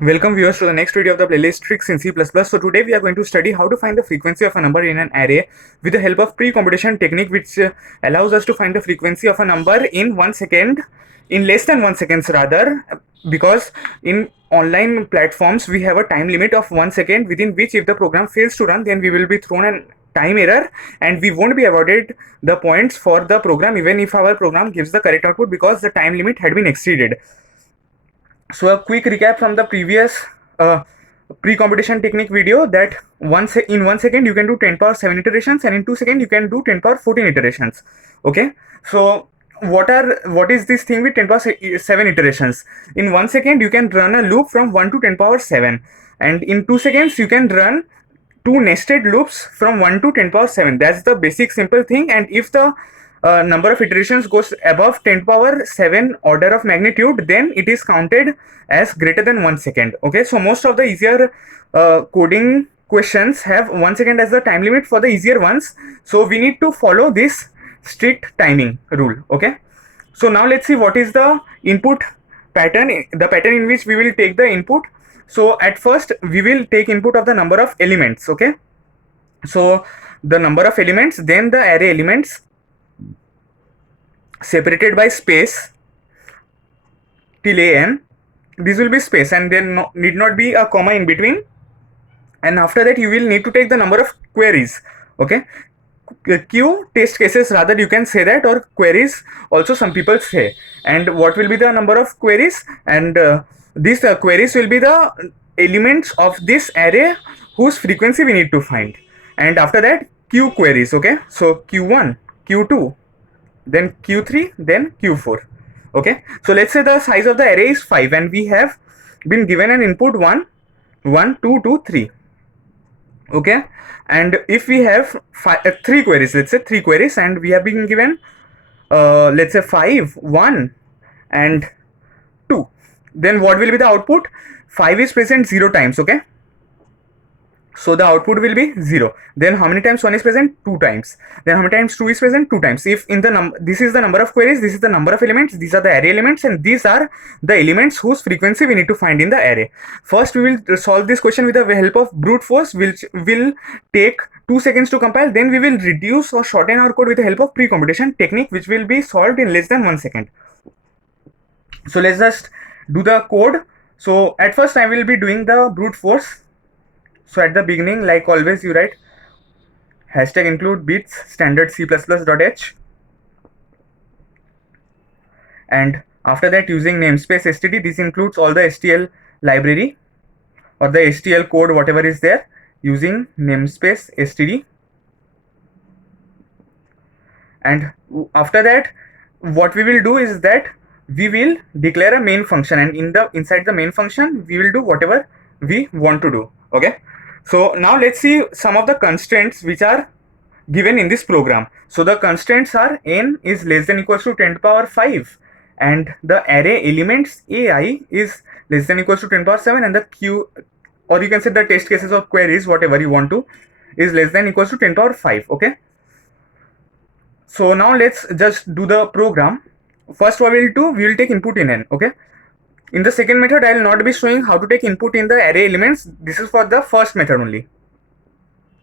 Welcome viewers to the next video of the playlist Tricks in C++. So today we are going to study how to find the frequency of a number in an array with the help of pre-computation technique, which allows us to find the frequency of a number in 1 second, in less than 1 seconds rather, because in online platforms we have a time limit of 1 second within which if the program fails to run, then we will be thrown an time error and we won't be awarded the points for the program even if our program gives the correct output, because the time limit had been exceeded. So a quick recap from the previous pre-computation technique video, that in 1 second you can do 10 power 7 iterations, and in 2 seconds you can do 10 power 14 iterations. Okay, so what is this thing with 10 power 7 iterations? In 1 second you can run a loop from 1 to 10 power 7, and in 2 seconds you can run two nested loops from 1 to 10 power 7. That's the basic simple thing. And if the number of iterations goes above 10 power 7 order of magnitude, then it is counted as greater than 1 second. Okay, so most of the easier coding questions have 1 second as the time limit for the easier ones, so we need to follow this strict timing rule. Okay, so now let's see what is the input pattern, the pattern in which we will take the input. So at first we will take input of the number of elements. Okay, so the number of elements, then the array elements separated by space till an. This will be space, and there need not be a comma in between. And after that you will need to take the number of queries. Okay, q test cases rather, you can say that, or queries also some people say. And what will be the number of queries? And these queries will be the elements of this array whose frequency we need to find. And after that q queries. Okay, so q1, q2, then q3, then q4. Okay, so let's say the size of the array is 5 and we have been given an input 1, 1, 2, 2, 3. Okay, and if we have 3 queries, let's say 3 queries, and we have been given let's say 5, 1 and 2, then what will be the output? 5 is present 0 times. Okay, so the output will be 0. Then how many times 1 is present? 2 times. Then how many times 2 is present? 2 times. If in the this is the number of queries, this is the number of elements, these are the array elements, and these are the elements whose frequency we need to find in the array. First we will solve this question with the help of brute force, which will take 2 seconds to compile. Then we will reduce or shorten our code with the help of pre-computation technique, which will be solved in less than 1 second. So let's just do the code. So at first I will be doing the brute force. So at the beginning, like always, you write hashtag include bits standard c++.h, and after that using namespace std, this includes all the STL library or the STL code, whatever is there, using namespace std. And after that what we will do is that we will declare a main function, and inside the main function we will do whatever we want to do. Okay, so now let's see some of the constraints which are given in this program. So the constraints are n is less than equals to 10 to the power 5, and the array elements ai is less than equals to 10 to the power 7, and the q, or you can say the test cases of queries, whatever you want to, is less than equals to 10 to the power 5. Okay, so now let's just do the program. First what we will do, we will take input in n. Okay, in the second method I will not be showing how to take input in the array elements. This is for the first method only,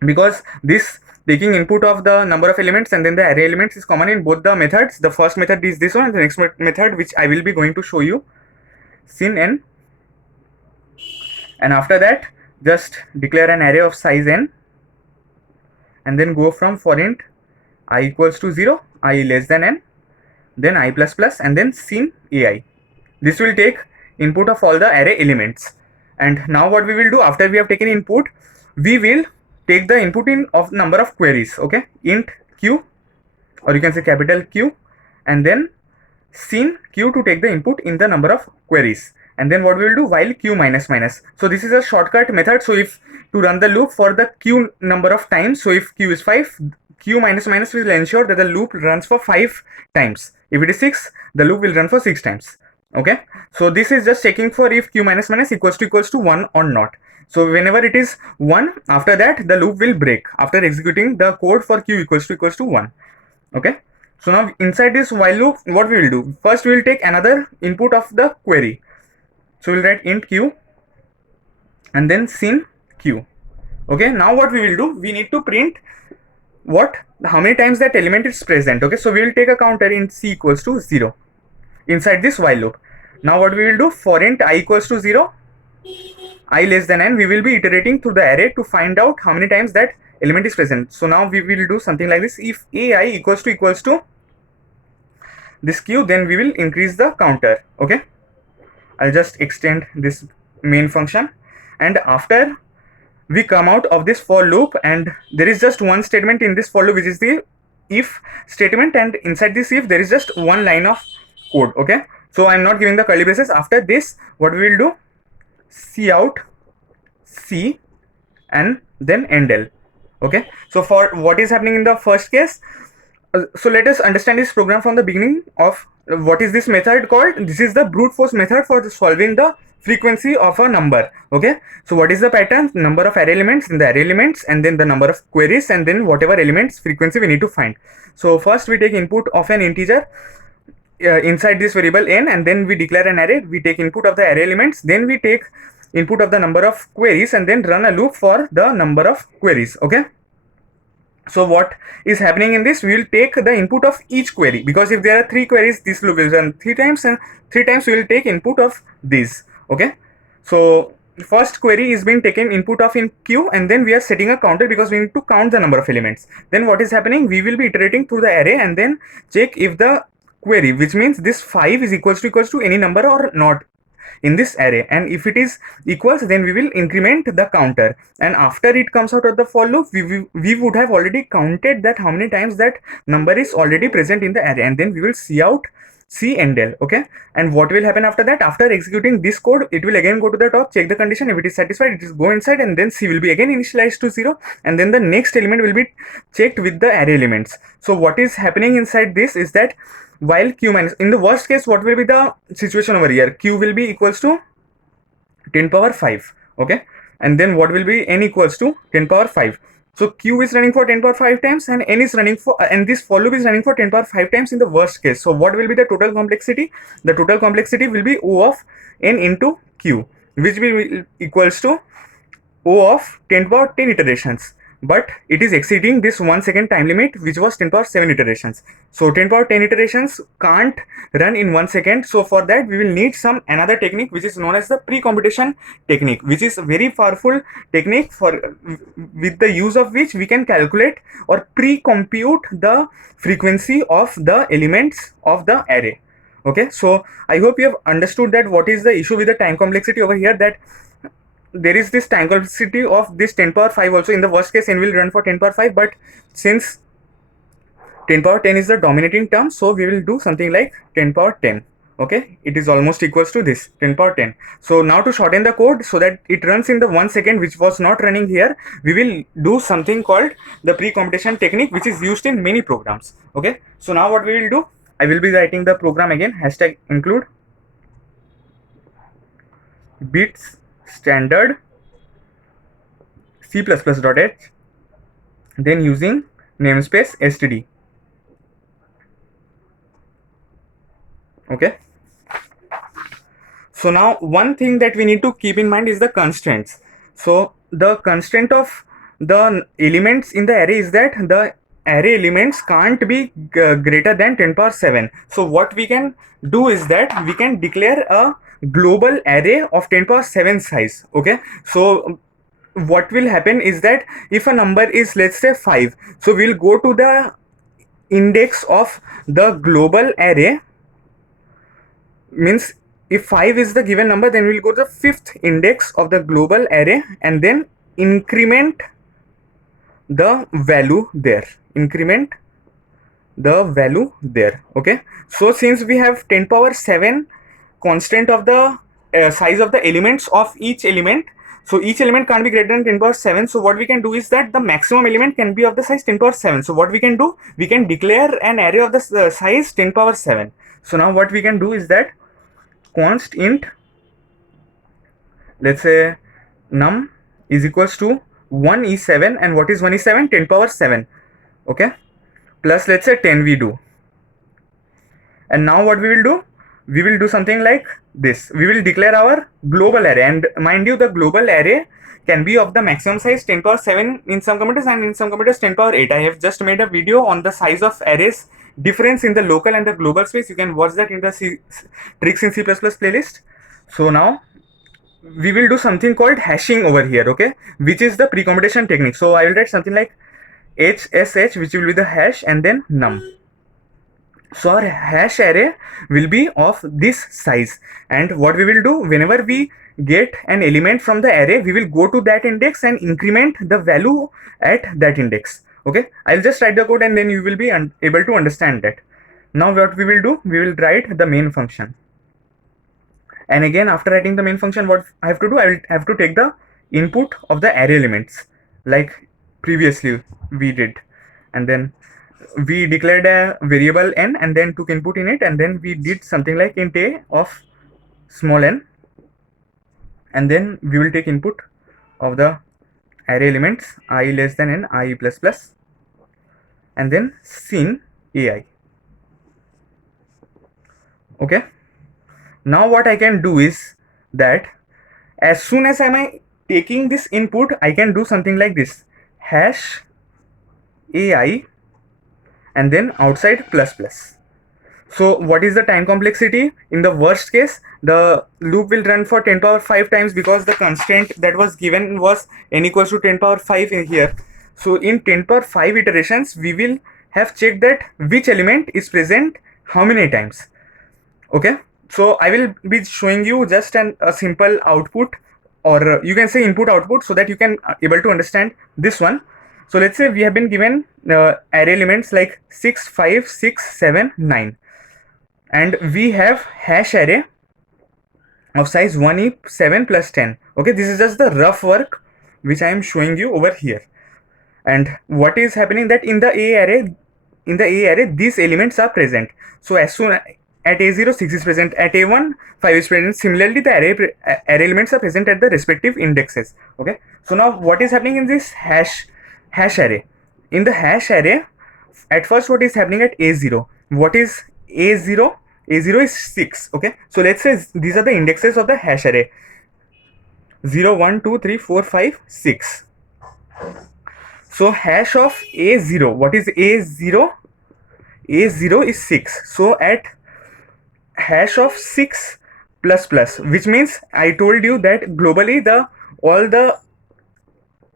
because this taking input of the number of elements and then the array elements is common in both the methods. The first method is this one, and the next method, which I will be going to show you, sin n. And after that just declare an array of size n, and then go from for int I equals to 0, I less than n, then I plus plus, and then sin ai. This will take input of all the array elements. And now what we will do, after we have taken input, we will take the input in of number of queries. Okay, int q, or you can say capital Q, and then sin q to take the input in the number of queries. And then what we will do, while q minus minus. So this is a shortcut method. So if to run the loop for the q number of times, so if q is 5, q minus minus will ensure that the loop runs for 5 times. If it is 6, the loop will run for 6 times. Okay, so this is just checking for if q minus minus equals to 1 or not. So whenever it is 1, after that the loop will break after executing the code for q equals to 1. Okay, so now inside this while loop, what we will do, first we will take another input of the query. So we'll write int q, and then sin q. Okay, now what we will do, we need to print what, how many times that element is present. Okay, so we will take a counter in c equals to 0 inside this while loop. Now what we will do, for int I equals to 0, I less than n, we will be iterating through the array to find out how many times that element is present. So now we will do something like this. If ai equals to this q, then we will increase the counter. Okay, I'll just extend this main function, and after we come out of this for loop, and there is just one statement in this for loop, which is the if statement, and inside this if there is just one line of code. Okay, so I'm not giving the curly braces. After this, what we will do, c out c and then endl. Okay, so for what is happening in the first case, so let us understand this program from the beginning of what is this method called. This is the brute force method for solving the frequency of a number. Okay, so what is the pattern? Number of array elements, in the array elements, and then the number of queries, and then whatever elements frequency we need to find. So first we take input of an integer inside this variable n, and then we declare an array. We take input of the array elements, then we take input of the number of queries, and then run a loop for the number of queries. Okay, so what is happening in this, we will take the input of each query, because if there are 3 queries, this loop will run 3 times, and 3 times we will take input of these. Okay, so first query is being taken input of in q, and then we are setting a counter because we need to count the number of elements. Then what is happening, we will be iterating through the array and then check if the query, which means this 5 is equals to any number or not in this array, and if it is equals, then we will increment the counter, and after it comes out of the for loop, we would have already counted that how many times that number is already present in the array, and then we will see out c endl. Okay, and what will happen after that, after executing this code, it will again go to the top, check the condition. If it is satisfied, it is go inside, and then c will be again initialized to 0, and then the next element will be checked with the array elements. So what is happening inside this is that while q minus, in the worst case, what will be the situation over here, q will be equals to 10 power 5. Okay, and then what will be n equals to 10 power 5. So q is running for 10 power 5 times, and n is running for and this for loop is running for 10 power 5 times in the worst case. So what will be the total complexity? The total complexity will be O of n into q, which will be equals to O of 10 power 10 iterations, but it is exceeding this 1 second time limit, which was 10 power 7 iterations. So 10 power 10 iterations can't run in 1 second. So for that, we will need some another technique, which is known as the pre-computation technique, which is a very powerful technique for with the use of which we can calculate or pre-compute the frequency of the elements of the array. Okay, so I hope you have understood that what is the issue with the time complexity over here, that there is this time complexity of this 10 power 5 also. In the worst case, n will run for 10 power 5, but since 10 power 10 is the dominating term, so we will do something like 10 power 10. Okay, it is almost equals to this 10 power 10. So now to shorten the code so that it runs in the 1 second, which was not running here, we will do something called the pre-computation technique, which is used in many programs. Okay, so now what we will do, I will be writing the program again, hashtag include bits standard C++.h, then using namespace std. Okay, so now one thing that we need to keep in mind is the constraints. So the constraint of the elements in the array is that the array elements can't be greater than 10 power 7. So what we can do is that we can declare a global array of 10 power 7 size. Okay, so what will happen is that if a number is, let's say, 5, so we'll go to the index of the global array, means if 5 is the given number, then we'll go to the 5th index of the global array and then increment the value there, okay. So since we have 10 power 7 constant of the size of the elements of each element, so each element can't be greater than 10 power 7. So what we can do is that the maximum element can be of the size 10 power 7. So what we can do, we can declare an array of the size 10 power 7. So now what we can do is that const int, let's say num is equals to 1e7, and what is 1e7? 10 power 7. Okay, plus let's say 10 we do. And now what we will do, we will do something like this. We will declare our global array, and mind you, the global array can be of the maximum size 10 power 7 in some computers, and in some computers 10 power 8. I have just made a video on the size of arrays difference in the local and the global space. You can watch that in the tricks in C++ playlist. So now we will do something called hashing over here, okay, which is the pre-computation technique. So I will write something like HSH, which will be the hash, and then num. So our hash array will be of this size, and what we will do, whenever we get an element from the array, we will go to that index and increment the value at that index. Okay, I'll just write the code and then you will be able to understand that. Now what we will do, we will write the main function, and again after writing the main function, what I have to do, I will have to take the input of the array elements like previously we did, and then we declared a variable n and then took input in it, and then we did something like int a of small n, and then we will take input of the array elements I less than n, I plus plus, and then sin ai. Okay, now what I can do is that as soon as I am taking this input, I can do something like this, hash ai and then outside plus plus. So what is the time complexity? In the worst case, the loop will run for 10 power 5 times, because the constraint that was given was n equals to 10 power 5 in here. So in 10 power 5 iterations, we will have checked that which element is present how many times. Okay, so I will be showing you just a simple output, or you can say input output, so that you can able to understand this one. So let's say we have been given array elements like 6, 5, 6, 7, 9, and we have hash array of size 1e7 plus 10. Okay, this is just the rough work which I am showing you over here. And what is happening, that in the A array these elements are present. So as soon at A0 6 is present, at A1 5 is present. Similarly, the array elements are present at the respective indexes. Okay, so now what is happening in this hash array? In the hash array, at first what is happening at A0? What is A0? A0 is 6. Okay, so let's say these are the indexes of the hash array: 0, 1, 2, 3, 4, 5, 6. So hash of A0, what is A0? A0 is 6. So at hash of 6 plus plus, which means I told you that globally all the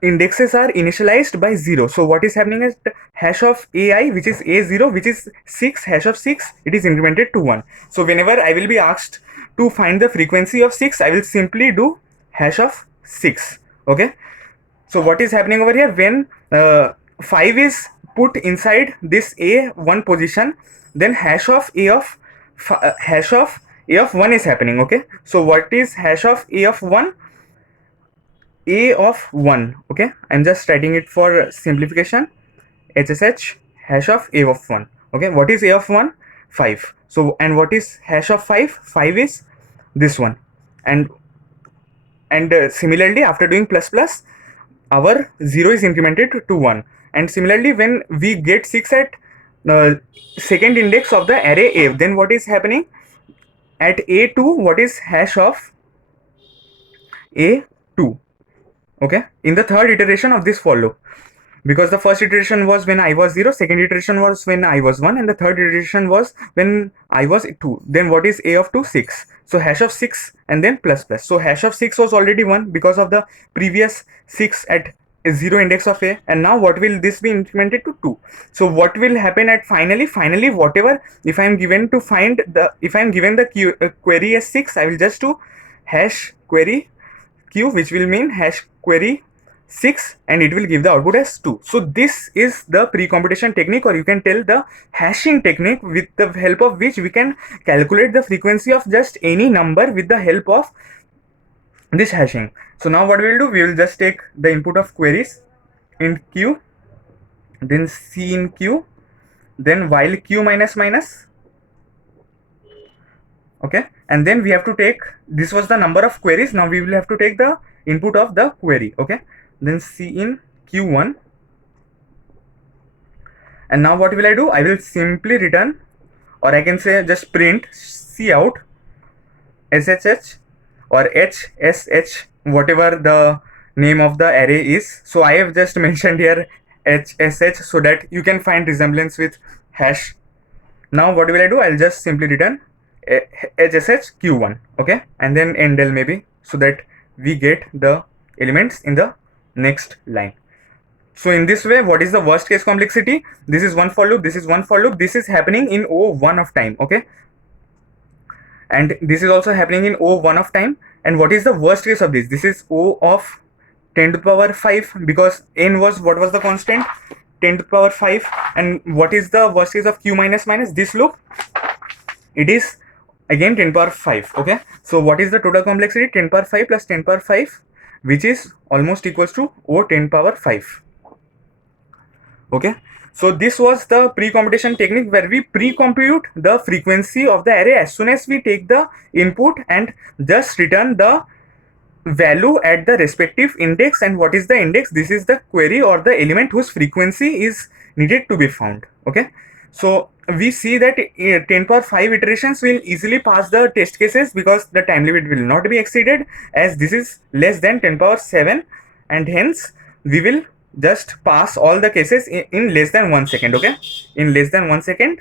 indexes are initialized by 0. So what is happening is hash of ai, which is A0, which is 6, hash of 6, it is incremented to 1. So whenever I will be asked to find the frequency of 6, I will simply do hash of 6. Okay, so what is happening over here, when 5 is put inside this A1 position, then hash of A of 1 is happening. Okay, so what is hash of A of 1? A of 1. Okay, I'm just writing it for simplification. HSH hash of A of 1. Okay, what is A of 1? 5. So, and what is hash of 5? 5 is this one. And similarly, after doing plus plus, our 0 is incremented to 1. And similarly, when we get 6 at second index of the array A, then what is happening at A2? What is hash of A2? Okay, in the third iteration of this for loop, because the first iteration was when I was 0, second iteration was when I was 1, and the third iteration was when I was 2. Then what is A of 2? 6. So hash of 6 and then plus plus. So hash of 6 was already 1 because of the previous 6 at 0 index of A, and now what will this be incremented to 2. So what will happen at finally whatever, if I am given to find the, if I am given the query as 6, I will just do hash query q, which will mean hash query 6, and it will give the output as 2. So this is the pre-computation technique, or you can tell the hashing technique, with the help of which we can calculate the frequency of just any number with the help of this hashing. So now what we will do, we will just take the input of queries in q, then c in q, then while q minus minus. Okay, and then we have to take, this was the number of queries, now we will have to take the input of the query. Okay, then c in q1, and now what will I do, I will simply return or I can say just print cout SSH or HSH, whatever the name of the array is. So I have just mentioned here HSH so that you can find resemblance with hash. Now what will I do? I'll just simply return HSH Q1, okay, and then endl maybe, so that we get the elements in the next line. So in this way, what is the worst case complexity? This is one for loop, this is one for loop, this is happening in O1 of time, okay, and this is also happening in O1 of time. And what is the worst case of this? This is O of 10 to the power 5, because n was, what was the constant? 10 to the power 5. And what is the worst case of Q minus minus this loop? It is again 10 power 5, okay. So what is the total complexity? 10 power 5 plus 10 power 5, which is almost equals to O 10 power 5, okay. So this was the pre-computation technique where we pre-compute the frequency of the array as soon as we take the input and just return the value at the respective index. And what is the index? This is the query or the element whose frequency is needed to be found, okay. So we see that 10 power 5 iterations will easily pass the test cases because the time limit will not be exceeded, as this is less than 10 power 7, and hence we will just pass all the cases in less than 1 second, okay. In less than 1 second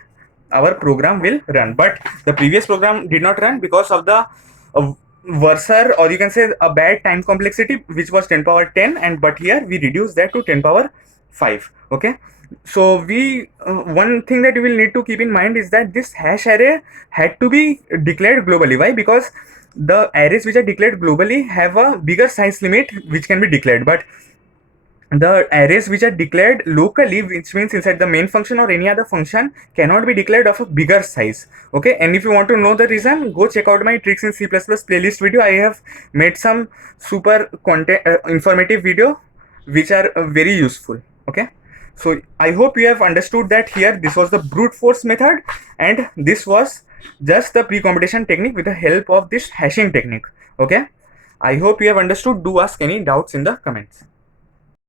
our program will run, but the previous program did not run because of the worser, or you can say a bad time complexity, which was 10 power 10, and but here we reduce that to 10 power 5, okay. So we one thing that you will need to keep in mind is that this hash array had to be declared globally. Why? Because the arrays which are declared globally have a bigger size limit which can be declared, but the arrays which are declared locally, which means inside the main function or any other function, cannot be declared of a bigger size, okay. And if you want to know the reason, go check out my tricks in C++ playlist video. I have made some super content informative video which are very useful, okay. So I hope you have understood that here this was the brute force method and this was just the pre-computation technique with the help of this hashing technique, okay. I hope you have understood. Do ask any doubts in the comments.